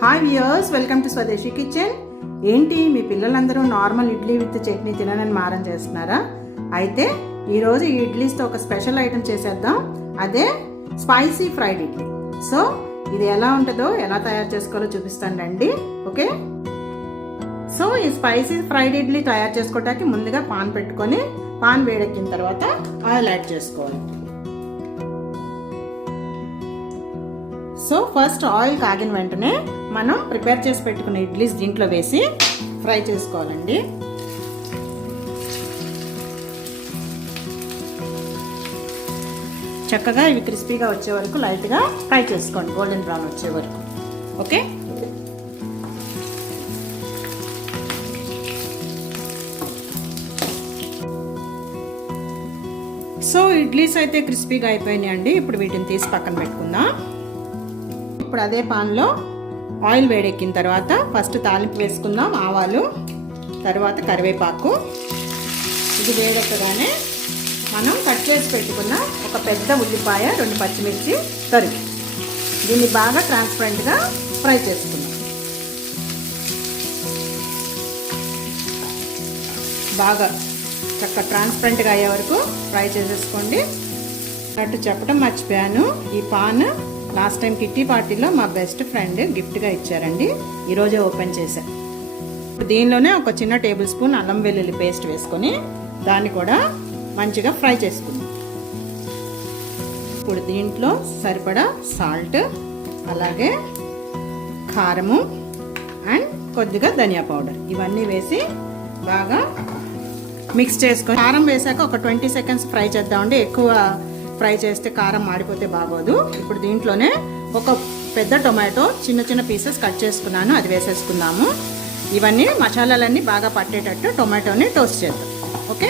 Hi viewers welcome to Swadeshi Kitchen ఏంటి మీ పిల్లలందరూ నార్మల్ ఇడ్లీ విత్ చట్నీ తిననని మారం చేస్తున్నారా? అయితే ఈరోజు ఈ ఇడ్లీస్తో ఒక స్పెషల్ ఐటెం చేసేద్దాం. అదే స్పైసీ ఫ్రైడ్ ఇడ్లీ. సో ఇది ఎలా ఉంటుందో ఎలా తయారు చేసుకోవాలో చూపిస్తానండి ఓకే సో ఈ స్పైసీ ఫ్రైడ్ ఇడ్లీ తయారు చేసుకోవడానికి ముందుగా పాన్ పెట్టుకొని పాన్ వేడెక్కిన తర్వాత ఆయిల్ యాడ్ చేసుకోవాలి. సో ఫస్ట్ ఆయిల్ కాగిన వెంటనే మనం ప్రిపేర్ చేసి పెట్టుకున్న ఇడ్లీస్ దీంట్లో వేసి ఫ్రై చేసుకోవాలండి. చక్కగా ఇవి క్రిస్పీగా వచ్చే వరకు లైట్గా ఫ్రై చేసుకోండి. గోల్డెన్ బ్రౌన్ వచ్చే వరకు. ఓకే? సో ఇడ్లీస్ అయితే క్రిస్పీగా అయిపోయినాయండి. అండి ఇప్పుడు వీటిని తీసి పక్కన పెట్టుకుందాం. ఇప్పుడు అదే పాన్లో ఆయిల్ వేడెక్కిన తర్వాత ఫస్ట్ తాలింపు వేసుకుందాం ఆవాలు తర్వాత కరివేపాకు. ఇది వేడెక్కగానే మనం కట్ చేసి పెట్టుకున్న ఒక పెద్ద ఉల్లిపాయ రెండు పచ్చిమిర్చి తరుగు దీన్ని బాగా ట్రాన్స్పరెంట్గా ఫ్రై చేసుకుందాం. బాగా చక్క ట్రాన్స్పరెంట్గా అయ్యే వరకు ఫ్రై చేసేసుకోండి. అటు చెప్పడం మర్చిపోయాను ఈ పాన్ లాస్ట్ టైం కిట్టి పార్టీలో మా బెస్ట్ ఫ్రెండ్ గిఫ్ట్గా ఇచ్చారండి. ఈరోజే ఓపెన్ చేశాను దీనిలోనే ఒక చిన్న టేబుల్ స్పూన్ అల్లం వెల్లుల్లి పేస్ట్ వేసుకొని దాన్ని కూడా మంచిగా ఫ్రై చేసుకుందాం. ఇప్పుడు దీంట్లో సరిపడా సాల్ట్ అలాగే కారము అండ్ కొద్దిగా ధనియా పౌడర్. ఇవన్నీ వేసి బాగా మిక్స్ చేసుకొని కారం వేసాక ఒక ట్వంటీ సెకండ్స్ ఫ్రై చేద్దామండి. ఎక్కువ ఫ్రై చేస్తే కారం మాడిపోతే బాగోదు. ఇప్పుడు దీంట్లోనే ఒక పెద్ద టొమాటో చిన్న చిన్న పీసెస్ కట్ చేసుకున్నాను అది వేసేసుకుందాము. ఇవన్నీ మసాలాలన్నీ బాగా పట్టేటట్టు టొమాటోని టోస్ట్ చేద్దాం. ఓకే?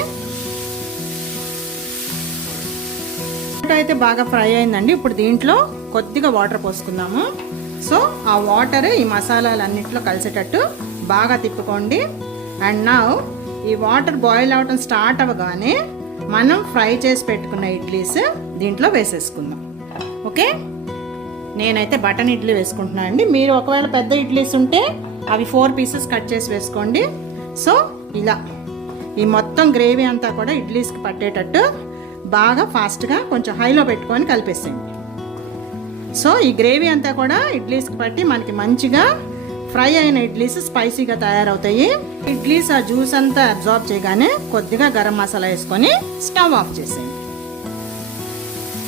టొమాటో అయితే బాగా ఫ్రై అయిందండి. ఇప్పుడు దీంట్లో కొద్దిగా వాటర్ పోసుకుందాము. సో ఆ వాటర్ ఈ మసాలాలన్నింటిలో కలిసేటట్టు బాగా తిప్పుకోండి. అండ్ నా ఈ వాటర్ బాయిల్ అవటం స్టార్ట్ అవ్వగానే మనం ఫ్రై చేసి పెట్టుకున్న ఇడ్లీస్ దీంట్లో వేసేసుకుందాం. ఓకే? నేనైతే బటన్ ఇడ్లీ వేసుకుంటున్నాను అండి. మీరు ఒకవేళ పెద్ద ఇడ్లీస్ ఉంటే అవి ఫోర్ పీసెస్ కట్ చేసి వేసుకోండి. సో ఇలా. ఈ మొత్తం గ్రేవీ అంతా కూడా ఇడ్లీస్కి పట్టేటట్టు బాగా ఫాస్ట్గా కొంచెం హైలో పెట్టుకొని కలిపేసేయండి. సో ఈ గ్రేవీ అంతా కూడా ఇడ్లీస్కి పట్టి మనకి మంచిగా ఫ్రై అయిన ఇడ్లీస్ స్పైసీగా తయారవుతాయి. ఇడ్లీస్ ఆ జ్యూస్ అంతా అబ్జార్బ్ చేయగానే కొద్దిగా గరం మసాలా వేసుకొని స్టవ్ ఆఫ్ చేసేయండి.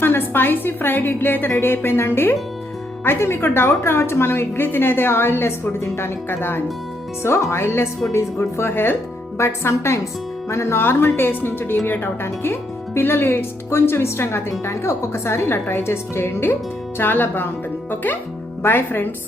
మన స్పైసీ ఫ్రైడ్ ఇడ్లీ అయితే రెడీ అయిపోయిందండి. అయితే మీకు డౌట్ రావచ్చు మనం ఇడ్లీ తినేదే ఆయిల్లెస్ ఫుడ్ తింటానికి కదా అని. So oilless food is good for health but sometimes మన నార్మల్ టేస్ట్ నుంచి డీవియేట్ అవడానికి పిల్లలు కొంచెం ఇష్టంగా తినడానికి ఒక్కొక్కసారి ఇలా ట్రై చేసి చేయండి. చాలా బాగుంటుంది. ఓకే? Bye friends.